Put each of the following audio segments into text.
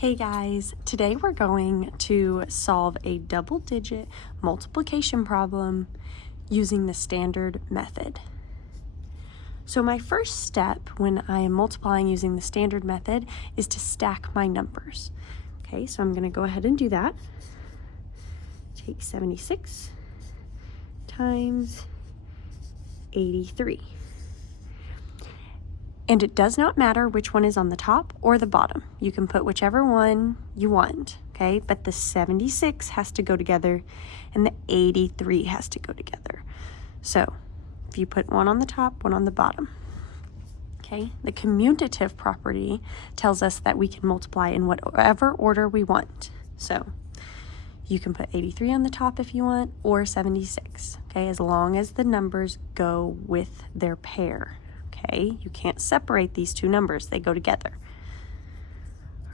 Hey guys, today we're going to solve a double-digit multiplication problem using the standard method. So my first step when I am multiplying using the standard method is to stack my numbers. Okay, so I'm going to go ahead and do that. Take 76 times 83. And it does not matter which one is on the top or the bottom. You can put whichever one you want, okay? But the 76 has to go together and the 83 has to go together. So if you put one on the top, one on the bottom, okay? The commutative property tells us that we can multiply in whatever order we want. So you can put 83 on the top if you want, or 76, okay? As long as the numbers go with their pair. Okay, you can't separate these two numbers, they go together.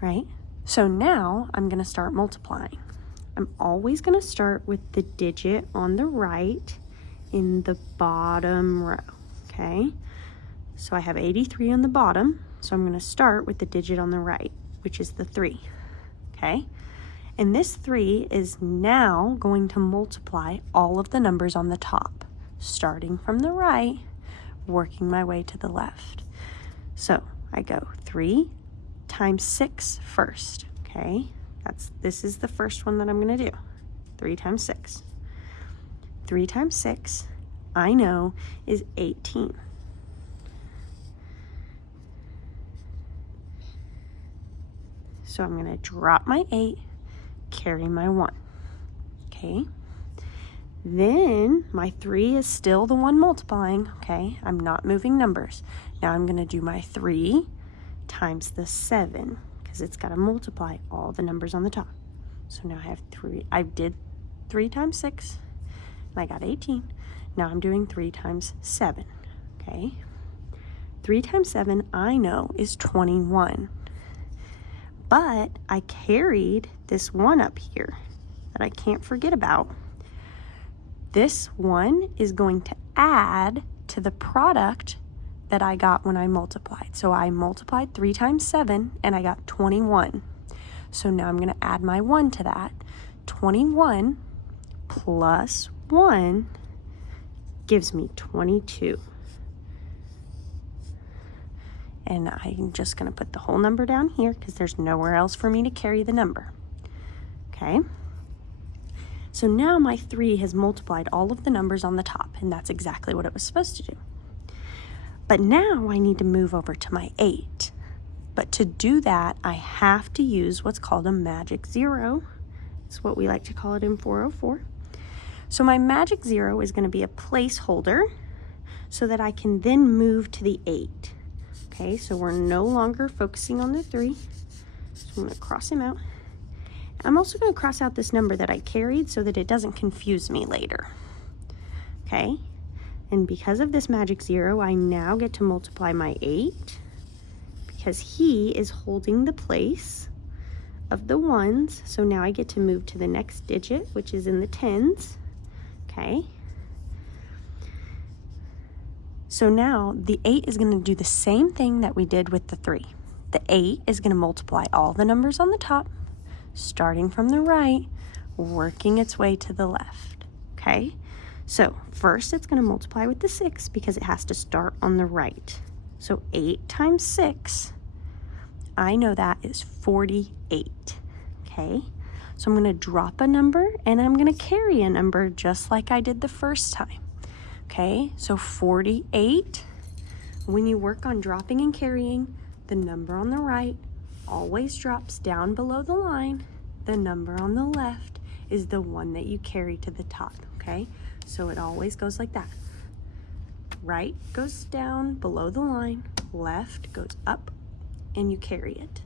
All right, so now I'm going to start multiplying. I'm always going to start with the digit on the right in the bottom row. Okay, so I have 83 on the bottom, so I'm going to start with the digit on the right, which is the 3. Okay, and this 3 is now going to multiply all of the numbers on the top, starting from the right, working my way to the left. So I go 3 times 6 first, okay? This is the first one that I'm gonna do. 3 times 6. 3 times 6, I know, is 18. So I'm gonna drop my 8, carry my 1, okay? Then my 3 is still the one multiplying, okay? I'm not moving numbers. Now I'm going to do my 3 times the 7 because it's got to multiply all the numbers on the top. So now I have 3. I did 3 times 6 and I got 18. Now I'm doing 3 times 7, okay? 3 times 7 I know is 21. But I carried this 1 up here that I can't forget about. This 1 is going to add to the product that I got when I multiplied. So I multiplied 3 times 7 and I got 21. So now I'm going to add my 1 to that. 21 plus 1 gives me 22. And I'm just going to put the whole number down here because there's nowhere else for me to carry the number. Okay? So now my 3 has multiplied all of the numbers on the top, and that's exactly what it was supposed to do. But now I need to move over to my 8. But to do that, I have to use what's called a magic 0. It's what we like to call it in 404. So my magic 0 is going to be a placeholder so that I can then move to the 8. Okay, so we're no longer focusing on the 3. So I'm going to cross him out. I'm also going to cross out this number that I carried so that it doesn't confuse me later. Okay, and because of this magic 0, I now get to multiply my 8 because he is holding the place of the 1s. So now I get to move to the next digit, which is in the 10s. Okay, so now the 8 is going to do the same thing that we did with the 3. The 8 is going to multiply all the numbers on the top, starting from the right, working its way to the left, okay? So first it's going to multiply with the 6 because it has to start on the right. So 8 times 6, I know that is 48, okay? So I'm going to drop a number and I'm going to carry a number just like I did the first time, okay? So 48, when you work on dropping and carrying, the number on the right always drops down below the line. The number on the left is the one that you carry to the top, okay? So it always goes like that. Right goes down below the line, left goes up, and you carry it,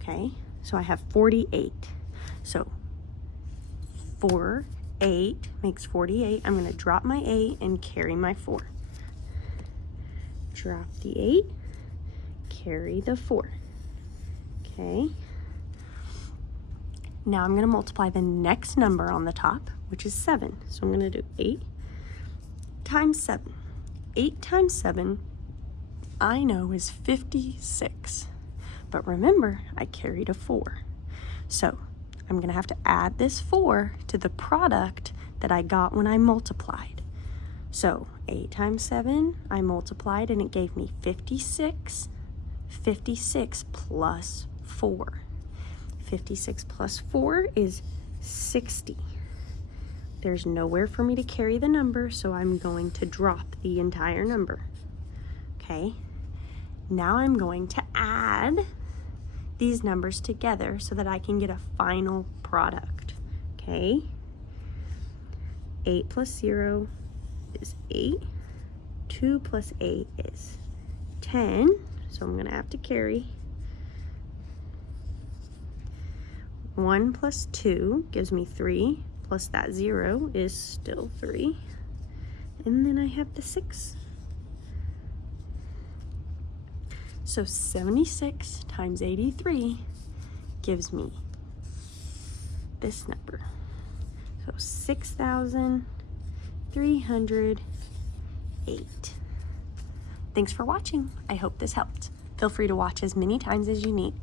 okay? So I have 48. So 8 makes 48. I'm gonna drop my 8 and carry my 4. Drop the 8, carry the 4. Okay. Now I'm going to multiply the next number on the top, which is 7. So I'm going to do 8 times 7. 8 times 7, I know, is 56. But remember, I carried a 4. So I'm going to have to add this 4 to the product that I got when I multiplied. So 8 times 7, I multiplied and it gave me 56. 56 plus 4. 56 plus 4 is 60. There's nowhere for me to carry the number, so I'm going to drop the entire number. Okay, now I'm going to add these numbers together so that I can get a final product. Okay, 8 plus 0 is 8. 2 plus 8 is 10, so I'm going to have to carry. 1 plus 2 gives me 3, plus that 0 is still 3. And then I have the 6. So 76 times 83 gives me this number. So 6,308. Thanks for watching. I hope this helped. Feel free to watch as many times as you need.